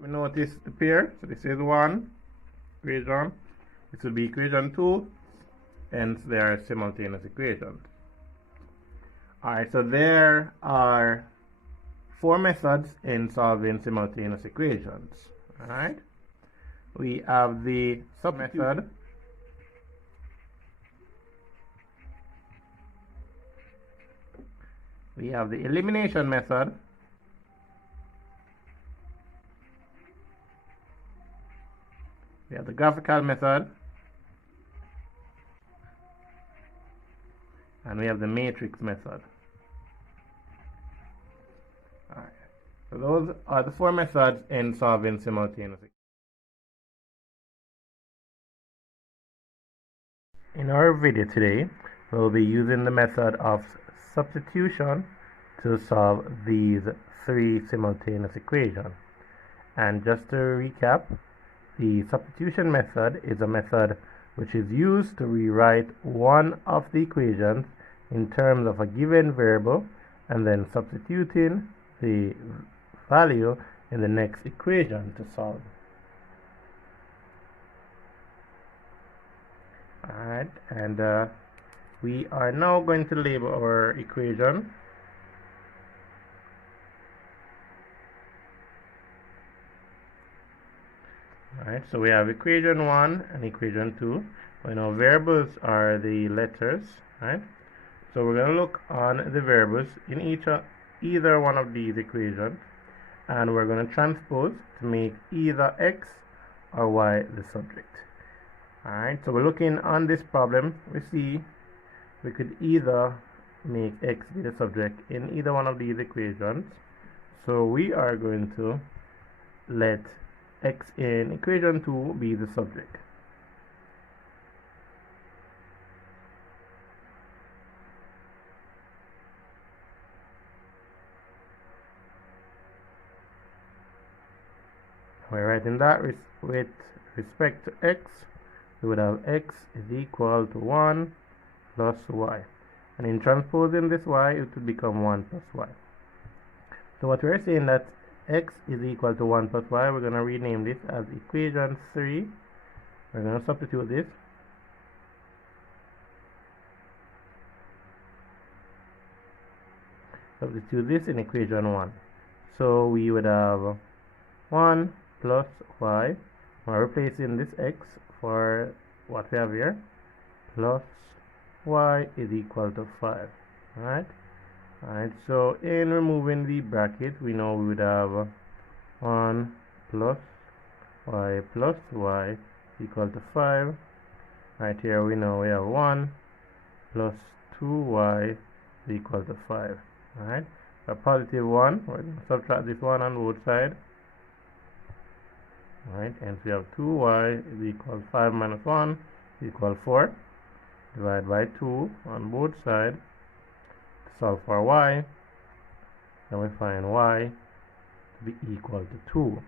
We notice the pair, so this is one equation, this will be equation 2, hence they are simultaneous equations. Alright, so there are 4 methods in solving simultaneous equations. Alright, we have the sub method, we have the elimination method, we have the graphical method, and we have the matrix method. Alright, so those are the 4 methods in solving simultaneous equations. In our video today, we'll be using the method of substitution to solve these 3 simultaneous equations. And just to recap, the substitution method is a method which is used to rewrite one of the equations in terms of a given variable and then substituting the value in the next equation to solve. Alright, and we are now going to label our equation. Alright, so we have equation 1 and equation 2. We know variables are the letters, right? So we're going to look on the variables in either one of these equations, and we're going to transpose to make either x or y the subject. Alright, so we're looking on this problem, we see we could either make x be the subject in either one of these equations. So we are going to let x in equation 2 be the subject. We're writing that with respect to x, we would have x is equal to 1 plus y. And in transposing this y, it would become 1 plus y. So what we're saying that x is equal to 1 plus y, we're going to rename this as equation 3. We're going to substitute this. Substitute this in equation 1. So we would have 1 plus y. We're replacing this x for what we have here, plus y is equal to 5. Alright, so in removing the bracket, we know we would have 1 plus y equal to 5. Right here we know we have 1 plus 2y equal to 5. Alright, a positive 1, we're going to subtract this 1 on both sides. Alright, and so we have 2y is equal to 5 minus 1 equal 4. Divide by 2 on both sides to solve for y. Then we find y to be equal to 2.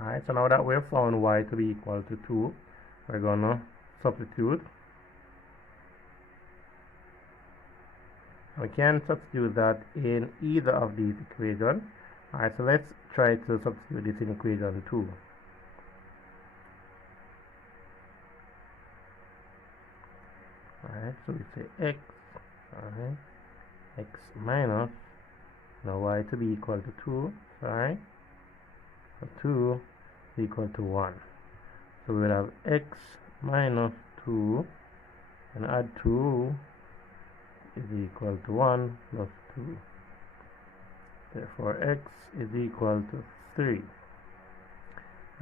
Alright, so now that we have found y to be equal to 2, we're going to substitute. We can substitute that in either of these equations. Alright, so let's try to substitute this in equation 2. Alright, so we say x, alright, x minus, now y to be equal to 2, sorry, so 2 is equal to 1. So we will have x minus 2, and add 2 is equal to 1 plus 2. Therefore x is equal to 3.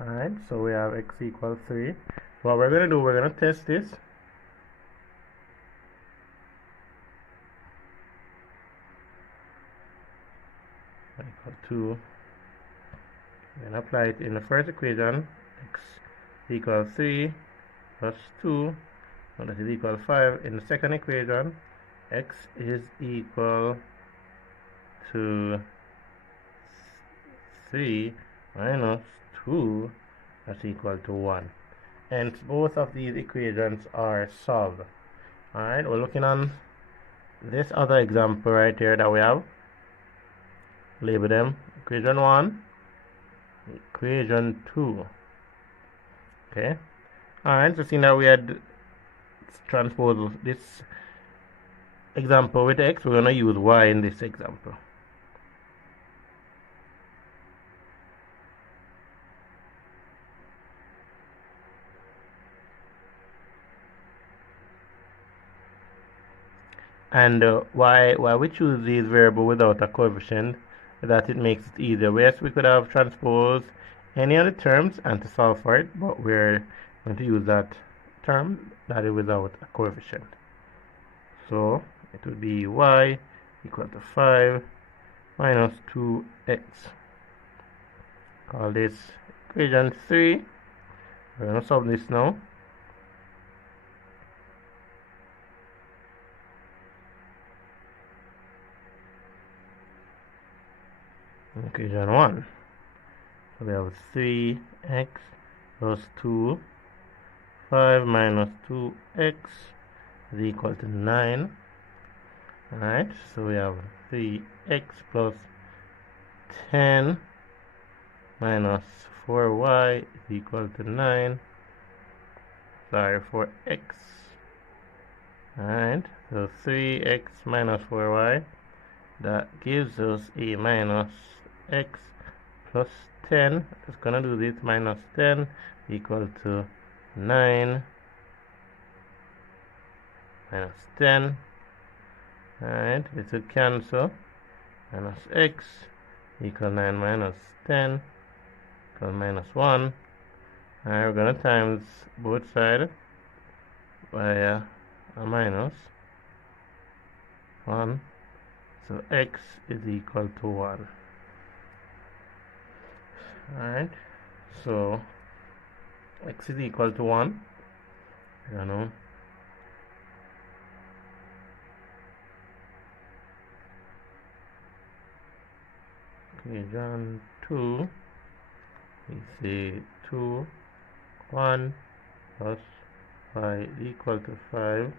Alright, so we have x equals 3. What we're going to do, we're going to test this. Equal 2. Then apply it in the first equation. X equals 3 plus 2. So that is equal to 5. In the second equation, x is equal to 3 minus 2, that's equal to 1. And both of these equations are solved. Alright, we're looking on this other example right here that we have. Label them equation 1 equation 2. Okay. Alright, so seeing that we had transposed this example with x, we're going to use y in this example. And why we choose these variable without a coefficient, that it makes it easier. Yes, we could have transposed any other terms and to solve for it, but we're going to use that term that is without a coefficient. So it would be y equal to 5 minus 2x. Call this equation 3. We're going to solve this now. Equation 1. So we have 3x plus 2, 5 minus 2x is equal to 9. Alright, so we have 3x plus 10 minus 4y is equal to 9. Sorry, 4x. Alright, so 3x minus 4y, that gives us a minus x plus 10. Just gonna do this, minus 10 equal to 9 minus 10. Alright, this will cancel. Minus x equal 9 minus 10 equal minus 1. Alright, we're gonna times both sides by a minus 1. So x is equal to 1. Alright, so x is equal to 1. You know, equation 2, we say 2, 1 plus y equal to 5.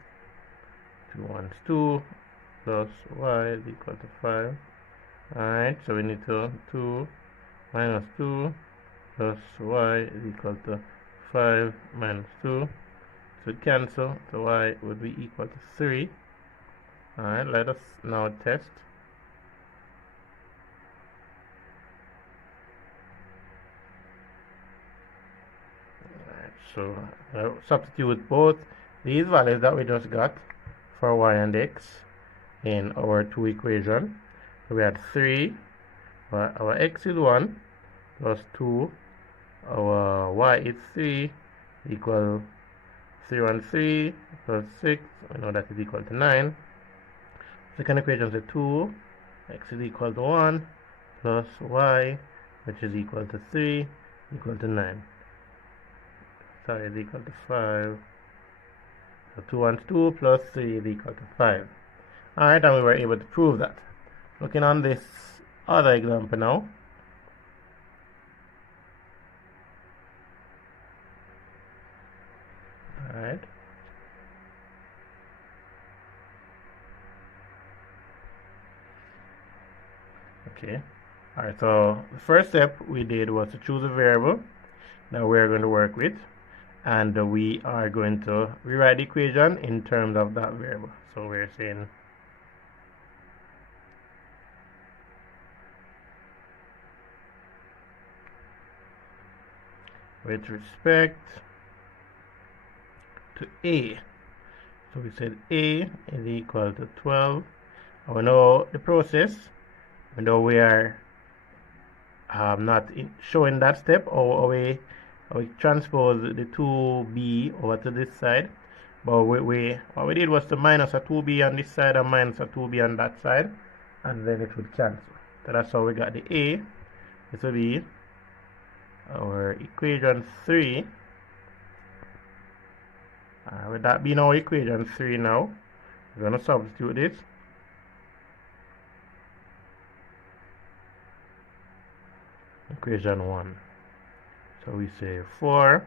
2 1 2 plus y is equal to 5. Alright, so we need to 2 minus 2 plus y is equal to 5 minus 2. So cancel, so y would be equal to 3. Alright, let us now test. Alright, so substitute both these values that we just got for y and x in our 2 equation. So we had 3, our x is 1 plus 2, our y is 3 equal 3 1 3 plus 6, we know that is equal to 9. Second equation is 2, x is equal to 1 plus y, which is equal to 3 equal to 9. Sorry, is equal to 5. So 2 1 2 plus 3 is equal to 5. Alright, and we were able to prove that. Looking on this other example now. Alright. Okay. Alright, so the first step we did was to choose a variable that we're going to work with, and we are going to rewrite the equation in terms of that variable. So we're saying with respect to a, so we said a is equal to 12. And we know the process, even though we are not showing that step, or we transpose the 2b over to this side, but what we did was to minus a 2b on this side and minus a 2b on that side, and then it would cancel. So that's how we got the a. This will be our equation 3. With that being our equation 3 now, we're going to substitute this. Equation 1. So we say for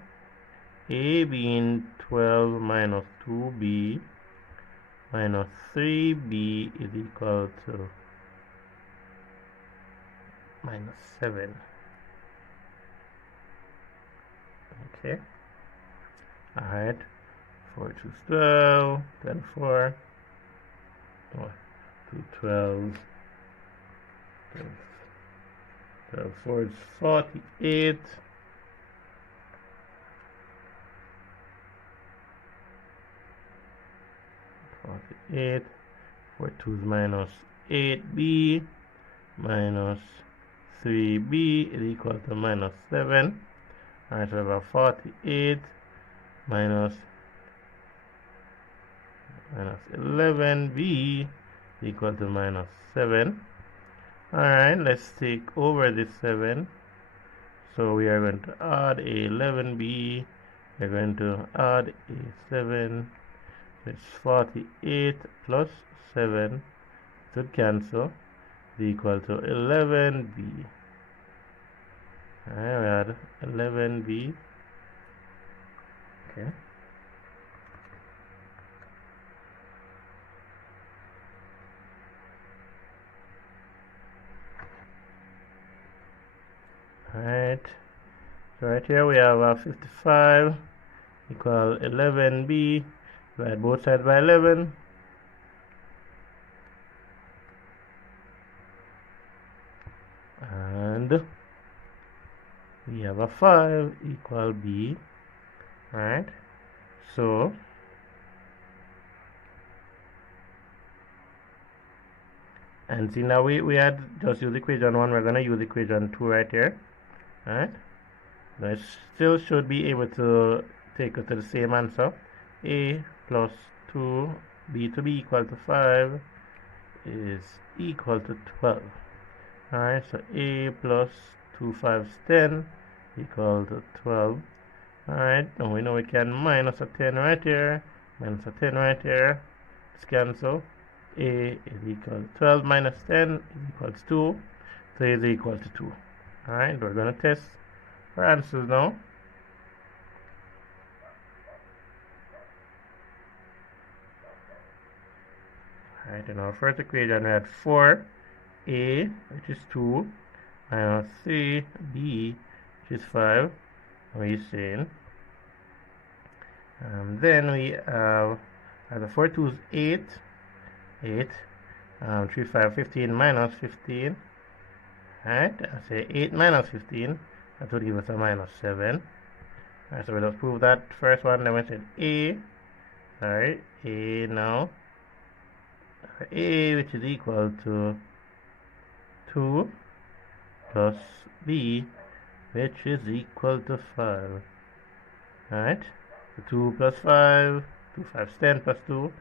a being 12 minus 2b minus 3b is equal to minus 7. Okay. Alright. 4 2 is 12, 24, 2 12, 12 4 is 48, 48, 4 2 is minus 8b, minus 3b is equal to minus 7. Alright, so we have 48 minus 11b equal to minus 7. Alright, let's take over this 7. So we are going to add a 11b, we're going to add a 7, so it's 48 plus 7 to cancel is equal to 11b. Alright, we add 11b. Okay. Alright, so right here we have 55 equal 11b, divide both sides by 11, and we have a 5 equal b. Alright, so and see, now we had just used equation 1, we're going to use equation 2 right here. Alright, that still should be able to take us to the same answer. A plus 2, b to be equal to 5 is equal to 12. Alright, so a plus 2 5 is 10 equal to 12. Alright, now we know we can minus a 10 right here, minus a 10 right here. Let's cancel. A is equal to 12 minus 10 is equal to 2, so A is equal to 2. Alright, we're going to test our answers now. Alright, in our first equation we had 4a, which is 2, minus 3b, which is 5, we're saying. Then we have the 4 2 is 8, 3 5 15 minus 15. Alright, I say 8 minus 15, that would give us a minus 7. Alright, so we'll just prove that first one. Then we said a, sorry, a now, a which is equal to 2 plus b which is equal to 5. Alright, so 2 plus 5, 2 5 is 10 plus 2,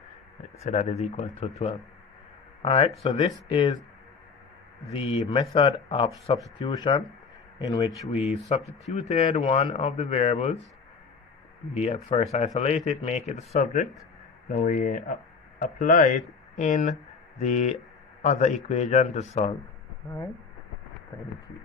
so that is equal to 12. Alright, so this is the method of substitution, in which we substituted one of the variables. We at first isolate it, make it a subject, then we apply it in the other equation to solve. Alright, thank you.